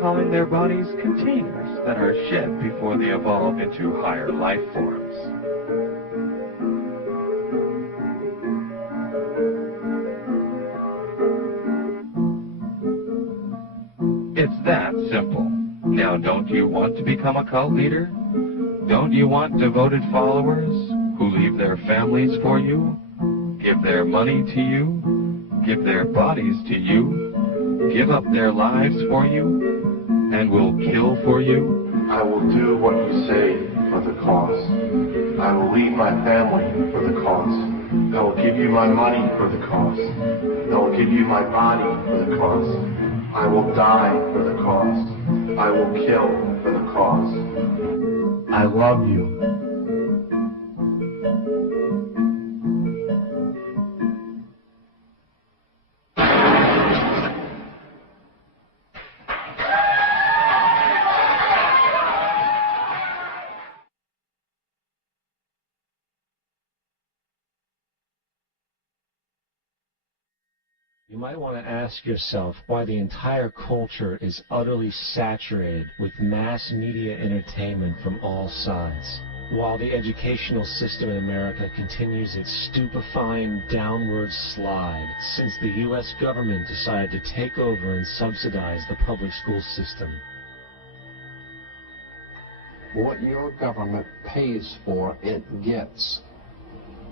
calling their bodies containers that are shed before they evolve into higher life forms. It's that simple. Now, don't you want to become a cult leader? Don't you want devoted followers who leave their families for you, give their money to you, give their bodies to you, give up their lives for you, and will kill for you? I will do what you say for the cause. I will leave my family for the cause. I will give you my money for the cause. I will give you my body for the cause. I will die for the cause. I will kill for the cause. I love you. You might want to ask yourself why the entire culture is utterly saturated with mass media entertainment from all sides, while the educational system in America continues its stupefying downward slide since the U.S. government decided to take over and subsidize the public school system. What your government pays for, it gets.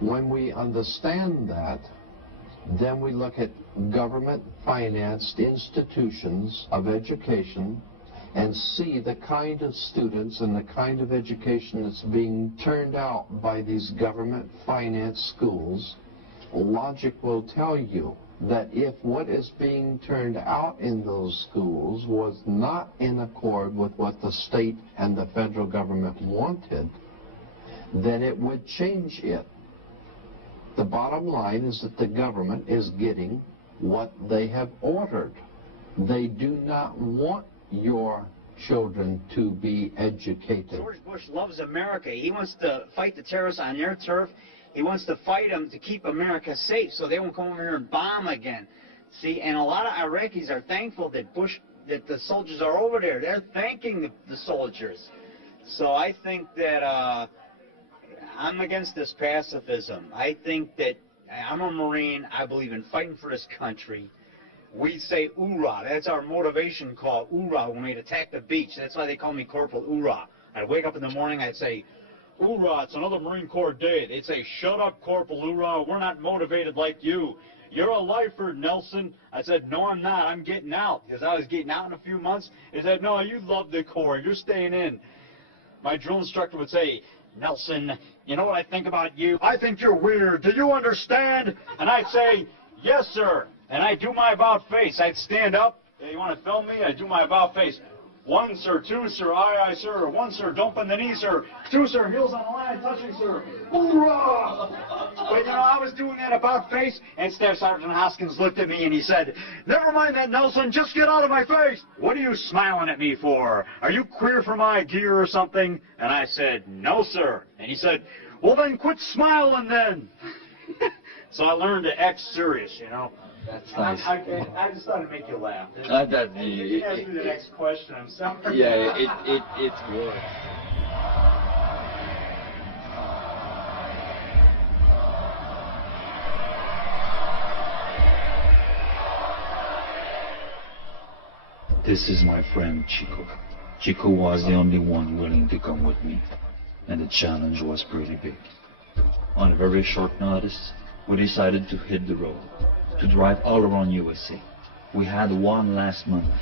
When we understand that, then we look at government-financed institutions of education and see the kind of students and the kind of education that's being turned out by these government-financed schools. Logic will tell you that if what is being turned out in those schools was not in accord with what the state and the federal government wanted, then it would change it. The bottom line is that the government is getting what they have ordered. They do not want your children to be educated. George Bush loves America. He wants to fight the terrorists on their turf. He wants to fight them to keep America safe so they won't come over here and bomb again. See, and a lot of Iraqis are thankful that that the soldiers are over there. They're thanking the soldiers. So I think that I'm against this pacifism. I think that I'm a Marine. I believe in fighting for this country. We say oorah. That's our motivation call, oorah, when we'd attack the beach. That's why they call me Corporal Oorah. I'd wake up in the morning, I'd say, oorah, it's another Marine Corps day. They'd say, shut up, Corporal Oorah. We're not motivated like you. You're a lifer, Nelson. I said, no, I'm not. I'm getting out. Because I was getting out in a few months. He said, no, you love the Corps. You're staying in. My drill instructor would say, Nelson, you know what I think about you? I think you're weird. Do you understand? And I'd say, yes, sir. And I'd do my about face. I'd stand up. Hey, you want to film me? I'd do my about face. 1, sir. 2, sir. Aye, sir. 1, sir. Don't bend the knee, sir. 2, sir. Heels on the line. Touching, sir. Hoorah! But, you know, I was doing that about face, and Staff Sergeant Hoskins looked at me and he said, never mind that, Nelson. Just get out of my face. What are you smiling at me for? Are you queer for my gear or something? And I said, no, sir. And he said, well, then quit smiling then. So I learned to act serious, you know. That's nice. I just thought it'd make you laugh. You That, can ask me the next question. I'm sorry. yeah, it's good. This is my friend Chico. Chico was the only one willing to come with me, and the challenge was pretty big. On a very short notice, we decided to hit the road, to drive all around USA. We had one last month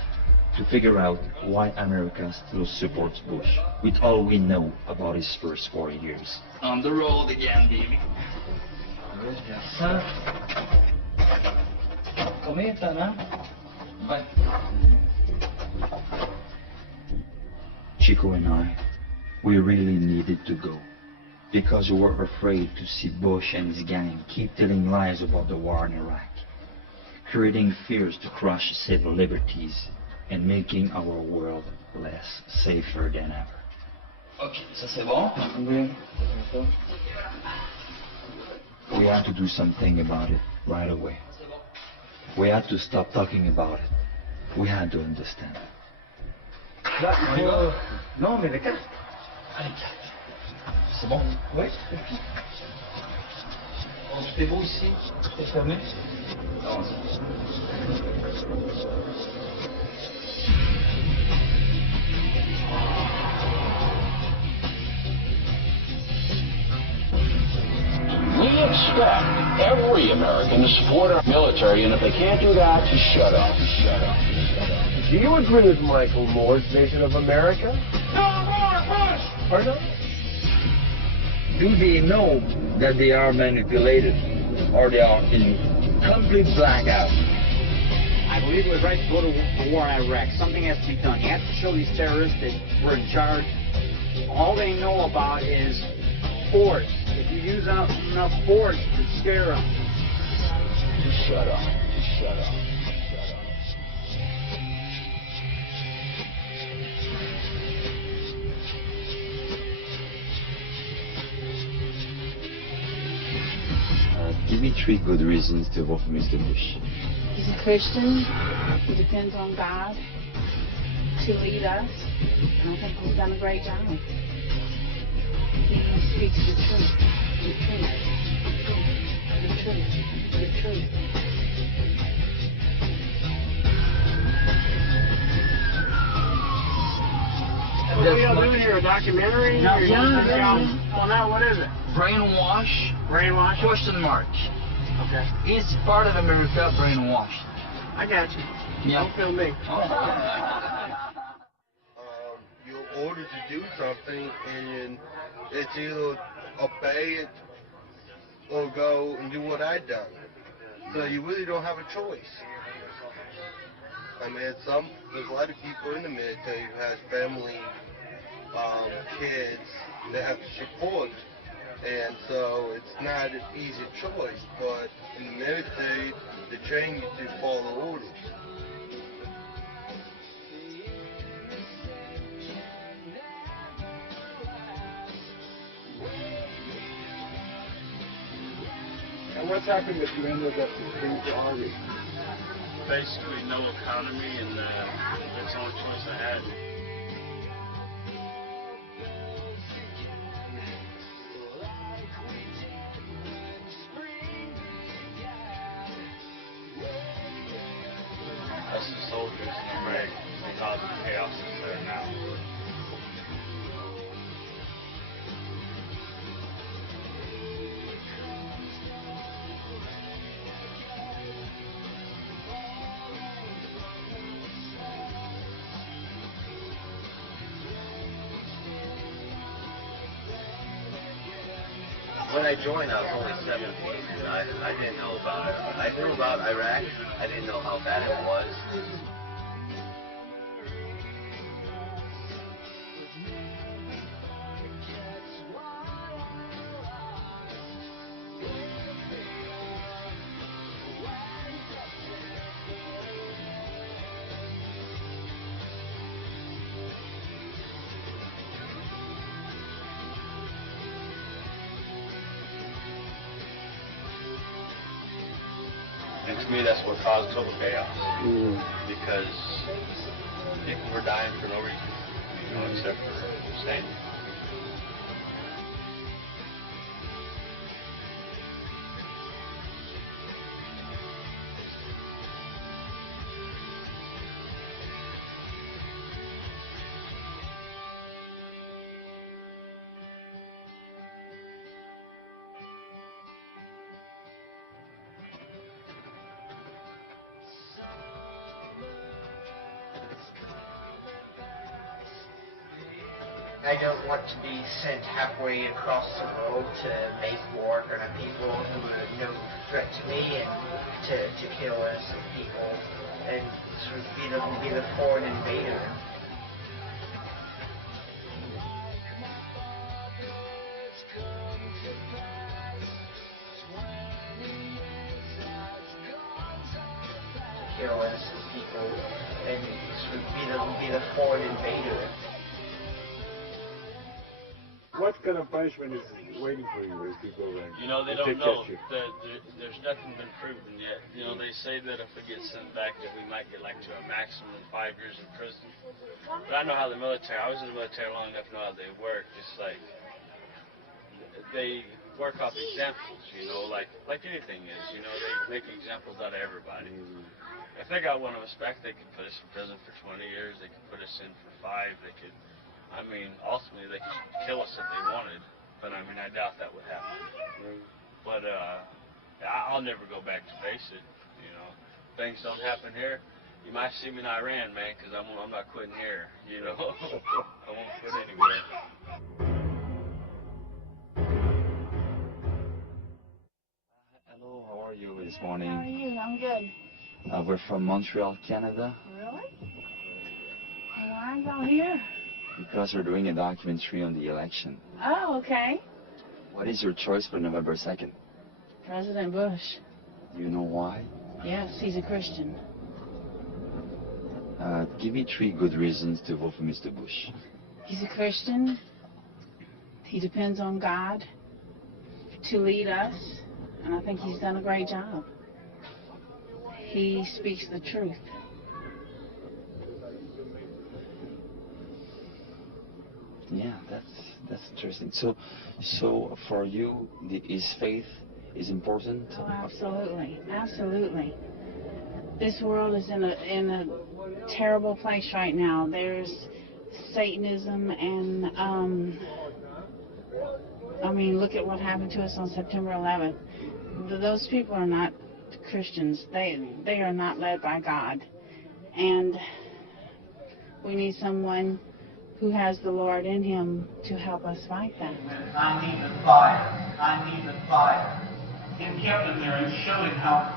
to figure out why America still supports Bush, with all we know about his first 4 years. On the road again, baby. Comenta, né? Vai. Chico and I, we really needed to go, because we were afraid to see Bush and his gang keep telling lies about the war in Iraq, creating fears to crush civil liberties and making our world less safer than ever. Ok, ça c'est bon? We had to do something about it right away. We had to stop talking about it. We had to understand. Non, mais d'accord. Allez, c'est bon? Oui. Bon, tout est beau ici? C'est fermé? Non, We expect every American to support our military, and if they can't do that, to shut up. Do you agree with Michael Moore's vision of America? No more push! Or not? do they know that they are manipulated or they are in complete blackout? I believe it was right to go to war in Iraq. Something has to be done. You have to show these terrorists that we're in charge. All they know about is force. If you use enough force to scare them. Shut up. Shut up. Give me 3 good reasons to vote for Mr. Bush. He's a Christian. He depends on God to lead us. And I think he's done a great job. He speaks the truth. The truth. The truth. The truth. What are y'all doing here? A documentary? No, Well, now what is it? Brainwash? Brainwashing? Question mark. Okay. Is part of America brainwashed? I got you. Yeah. Don't feel me. You're ordered to do something, and it's either obey it or go and do what I've done. So you really don't have a choice. I mean, there's a lot of people in the military who has family, kids that have to support, and so it's not an easy choice. But in the military, they train you to follow orders. And what's happened if you ended up in the Army? Basically no economy, and that's the only choice I had. Us the soldiers, and I'm ready to cause the chaos that's there now. When I joined, I was only 17, and I didn't know about it. I knew about Iraq. I didn't know how bad it was. And to me, that's what caused total chaos. Because people were dying for no reason, except for staying. I don't want to be sent halfway across the world to make war on people who are no threat to me and to kill innocent people and sort of be the foreign invader. Kill innocent people and sort of be the foreign invader. What kind of punishment is waiting for you if you go there? You know, they don't know. There's nothing been proven yet. You know, they say that if we get sent back that we might get like to a maximum of 5 years in prison. But I know how the military, I was in the military long enough to know how they work. Just like, they work off examples, you know, like anything is. You know, they make examples out of everybody. If they got one of us back, they could put us in prison for 20 years. They could put us in for 5. They could, I mean, ultimately they could kill us if they wanted. But I mean, I doubt that would happen. But I'll never go back to face it. You know, things don't happen here. You might see me in Iran, man, because I'm not quitting here. You know, I won't quit anywhere. Hello, how are you this morning? How are you? I'm good. We're from Montreal, Canada. Really? Why are y'all here? Because we're doing a documentary on the election. Oh, okay. What is your choice for November 2nd? President Bush. Do you know why? Yes, he's a Christian. Give me 3 good reasons to vote for Mr. Bush. He's a Christian. He depends on God to lead us, and I think he's done a great job. He speaks the truth. Yeah, that's interesting. So for you, his faith is important? Oh, absolutely, absolutely. This world is in a terrible place right now. There's Satanism and I mean, look at what happened to us on September 11th. Those people are not Christians. They are not led by God, and we need someone who has the Lord in him to help us fight that. I need the fire. I need the fire. Him kept him there and showed him how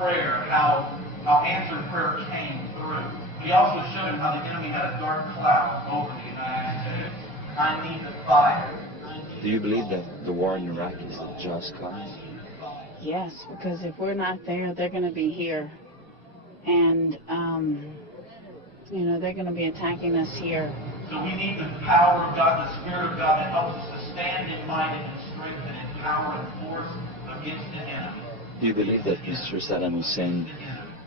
answered prayer came through. He also showed him how the enemy had a dark cloud over the United States. I need the fire. Do you believe that the war in Iraq is a just cause? Yes, because if we're not there, they're going to be here. And, you know, they're going to be attacking us here. So we need the power of God, the Spirit of God that helps us to stand united and strengthen and power and force against the enemy. Do you believe that Mr. Saddam Hussein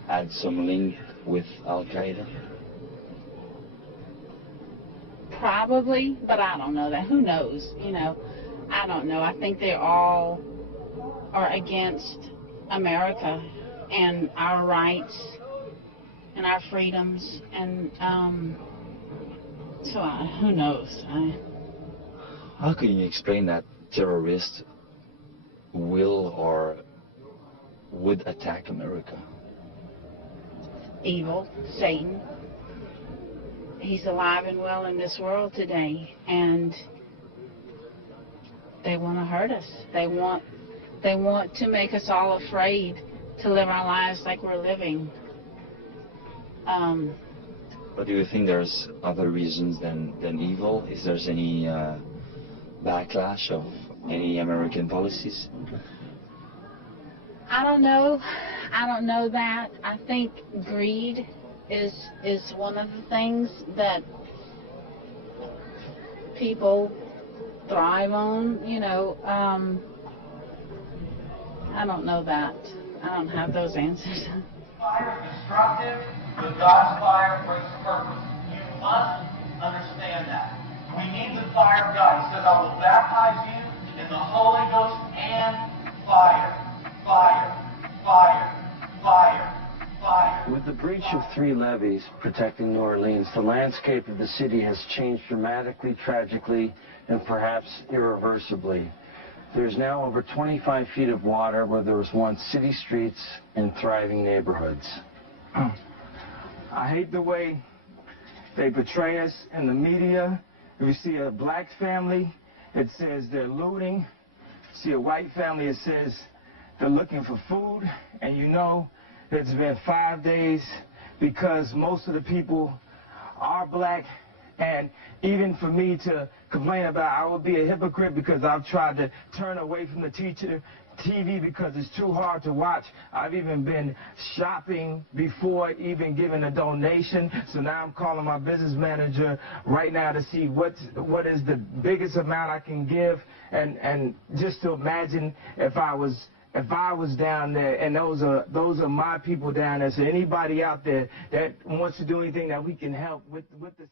had some link with Al-Qaeda? Probably, but I don't know that. Who knows? You know, I don't know. I think they all are against America and our rights and our freedoms, and so who knows? How can you explain that terrorists will or would attack America? Evil, Satan. He's alive and well in this world today, and they want to hurt us. They want to make us all afraid to live our lives like we're living. But do you think there's other reasons than evil? Is there any backlash of any American policies? I don't know. I don't know that. I think greed is one of the things that people thrive on, you know. I don't know that. I don't have those answers. Fire is destructive, but God's fire brings purpose. You must understand that. We need the fire of God. He says, I will baptize you in the Holy Ghost and fire. Fire. Fire. Fire. Fire. With the breach of 3 levees protecting New Orleans, the landscape of the city has changed dramatically, tragically, and perhaps irreversibly. There's now over 25 feet of water where there was once city streets and thriving neighborhoods. I hate the way they portray us in the media. If you see a black family, it says they're looting. See a white family, it says they're looking for food. And you know it's been 5 days because most of the people are black. And even for me to complain about, I would be a hypocrite because I've tried to turn away from the teacher TV because it's too hard to watch. I've even been shopping before even giving a donation. So now I'm calling my business manager right now to see what is the biggest amount I can give, and just to imagine if I was down there, and those are my people down there. So anybody out there that wants to do anything that we can help with the